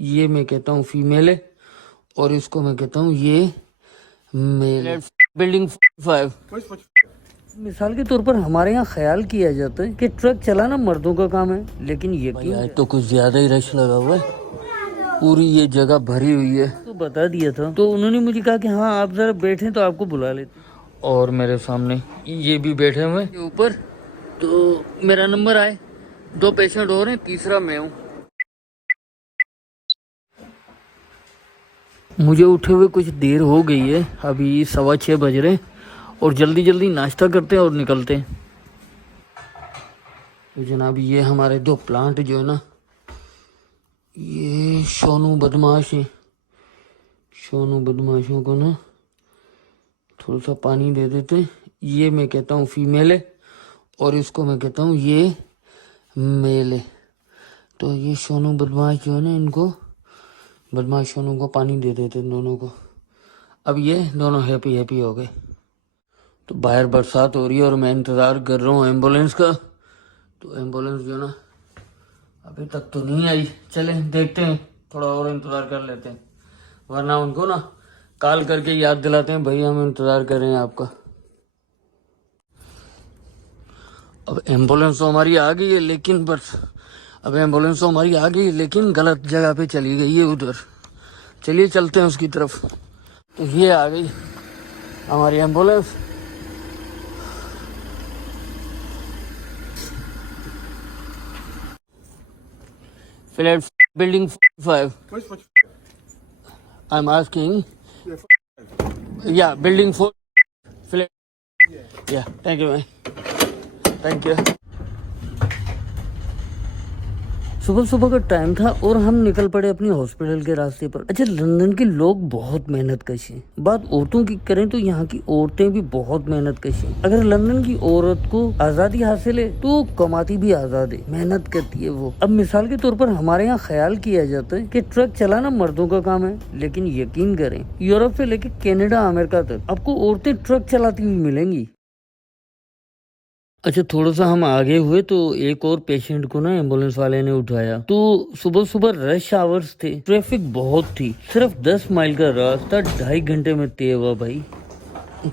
ये मैं कहता हूँ फीमेल है और इसको मैं कहता हूँ ये मेल है। बिल्डिंग 5। मिसाल के तौर पर हमारे यहाँ ख्याल किया जाता है कि ट्रक चलाना मर्दों का काम है, लेकिन ये आज तो कुछ ज्यादा ही रश लगा हुआ है, पूरी ये जगह भरी हुई है। तो बता दिया था, तो उन्होंने मुझे कहा कि हाँ आप जरा बैठे तो आपको बुला लेते। और मेरे सामने ये भी बैठे हुए ऊपर, तो मेरा नंबर आए, 2 पेशेंट और हैं, तीसरा मैं हूँ। मुझे उठे हुए कुछ देर हो गई है, अभी 6:15 बज रहे और जल्दी जल्दी नाश्ता करते हैं और निकलते हैं। तो जनाब ये हमारे 2 प्लांट जो है ना, ये सोनू बदमाश है, सोनू बदमाशों को ना थोड़ा सा पानी दे देते। ये मैं कहता हूँ फीमेल है और इसको मैं कहता हूँ ये मेल है। तो ये सोनू बदमाश जो है ना, इनको बदमाश सोनू को पानी दे देते दोनों को। अब ये दोनों हैप्पी हैप्पी हो गए। तो बाहर बरसात हो रही है और मैं इंतज़ार कर रहा हूँ एम्बुलेंस का। तो एम्बुलेंस जो ना अभी तक तो नहीं आई, चले देखते हैं, थोड़ा और इंतज़ार कर लेते हैं, वरना उनको ना कॉल करके याद दिलाते हैं, भैया हम इंतज़ार कर रहे हैं आपका। अब एम्बुलेंस तो हमारी आ गई है, लेकिन बस अब एम्बुलेंस तो हमारी आ गई है, लेकिन गलत जगह पे चली गई है उधर। चलिए चलते हैं उसकी तरफ। तो ये आ गई हमारी ambulance. Flat building 5। I am asking, या बिल्डिंग 4 फ्लैट। या thank you ma'am, thank you. सुबह सुबह का टाइम था और हम निकल पड़े अपनी हॉस्पिटल के रास्ते पर। अच्छा, लंदन के लोग बहुत मेहनत कश हैं। बात औरतों की करें तो यहाँ की औरतें भी बहुत मेहनत कश हैं। अगर लंदन की औरत को आजादी हासिल है तो कमाती भी आजाद है, मेहनत करती है वो। अब मिसाल के तौर पर हमारे यहाँ ख्याल किया जाता है कि ट्रक चलाना मर्दों का काम है, लेकिन यकीन करें यूरोप से लेके कनाडा अमेरिका तक आपको औरतें ट्रक चलाती हुई मिलेंगी। अच्छा, थोड़ा सा हम आगे हुए तो एक और पेशेंट को ना एम्बुलेंस वाले ने उठाया। तो सुबह सुबह रश आवर्स थे, ट्रैफिक बहुत थी, सिर्फ 10 माइल का रास्ता 2.5 घंटे में तय हुआ भाई।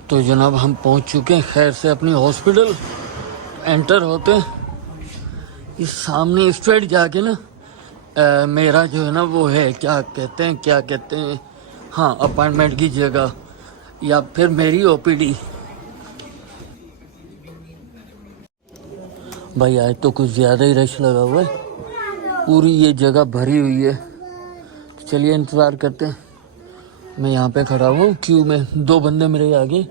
तो जनाब हम पहुंच चुके हैं खैर से अपनी हॉस्पिटल। एंटर होते इस सामने स्ट्रेट जाके ना मेरा जो है ना वो है, क्या कहते हैं, हाँ अपॉइंटमेंट की जगह या फिर मेरी ओपीडी। भाई आज तो कुछ ज़्यादा ही रश लगा हुआ है, पूरी ये जगह भरी हुई है। तो चलिए इंतज़ार करते हैं। मैं यहाँ पे खड़ा हूँ क्यू में, 2 बंदे मेरे आगे,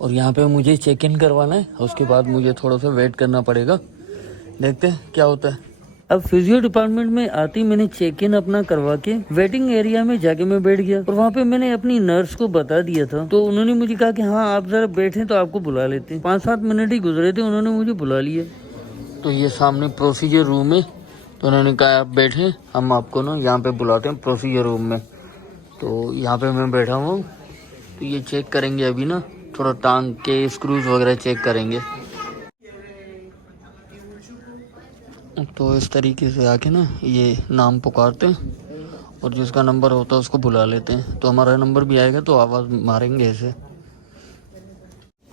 और यहाँ पे मुझे चेक इन करवाना है, उसके बाद मुझे थोड़ा सा वेट करना पड़ेगा, देखते हैं क्या होता है। अब फिजियो डिपार्टमेंट में आते ही मैंने चेक इन अपना करवा के वेटिंग एरिया में जाके मैं बैठ गया, और वहाँ पे मैंने अपनी नर्स को बता दिया था। तो उन्होंने मुझे कहा कि हाँ आप जरा बैठे तो आपको बुला लेते हैं। 5-7 मिनट ही गुजरे थे, उन्होंने मुझे बुला लिया। तो ये सामने प्रोसीजर रूम है, तो उन्होंने कहा आप बैठे, हम आपको ना यहाँ पे बुलाते हैं प्रोसीजर रूम में। तो यहाँ पे मैं बैठा हूँ, तो ये चेक करेंगे अभी ना, थोड़ा टांग के स्क्रूज वगैरह चेक करेंगे। तो इस तरीके से आके ना ये नाम पुकारते हैं और जिसका नंबर होता है उसको बुला लेते हैं। तो हमारा नंबर भी आएगा तो आवाज़ मारेंगे ऐसे।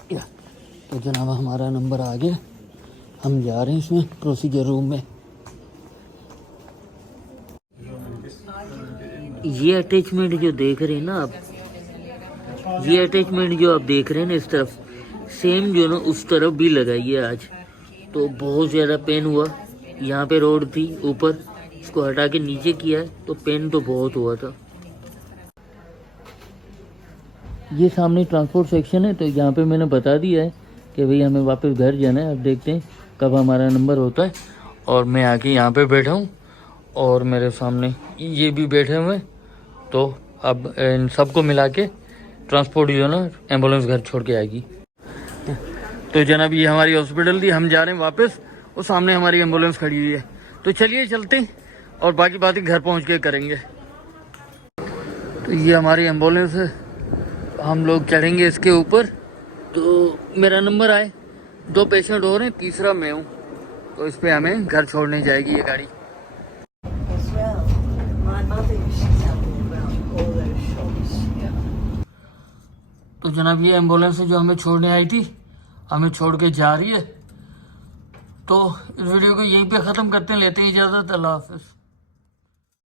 तो जनाब हमारा नंबर आ गया, हम जा रहे हैं इसमें प्रोसीजर रूम में। ये अटैचमेंट जो देख रहे हैं ना आप, ये अटैचमेंट जो आप देख रहे हैं ना इस तरफ, सेम जो ना उस तरफ भी लगाइए आज। तो बहुत ज़्यादा पेन हुआ, यहाँ पे रोड थी ऊपर, इसको हटा के नीचे किया है तो पेन तो बहुत हुआ था। ये सामने ट्रांसपोर्ट सेक्शन है, तो यहाँ पे मैंने बता दिया है कि भाई हमें वापस घर जाना है। अब देखते हैं कब हमारा नंबर होता है। और मैं आके यहाँ पे बैठा हूँ और मेरे सामने ये भी बैठे हुए हैं। तो अब इन सबको मिला के ट्रांसपोर्ट जो है ना एम्बुलेंस घर छोड़ के आएगी। तो जनाब ये हमारी हॉस्पिटल थी, हम जा रहे हैं वापस, और सामने हमारी एम्बुलेंस खड़ी हुई है। तो चलिए चलते हैं और बाकी बातें घर पहुँच के करेंगे। तो ये हमारी एम्बुलेंस है, हम लोग चढ़ेंगे इसके ऊपर। तो मेरा नंबर आए, 2 पेशेंट और हैं, तीसरा मैं हूँ। तो इस पे हमें घर छोड़ने जाएगी ये गाड़ी। तो जनाब ये एम्बुलेंस जो हमें छोड़ने आई थी हमें छोड़ के जा रही है। तो इस वीडियो को यहीं पे ख़त्म करते हैं, लेते हैं इजाज़त। अल्लाह हाफ़िज़।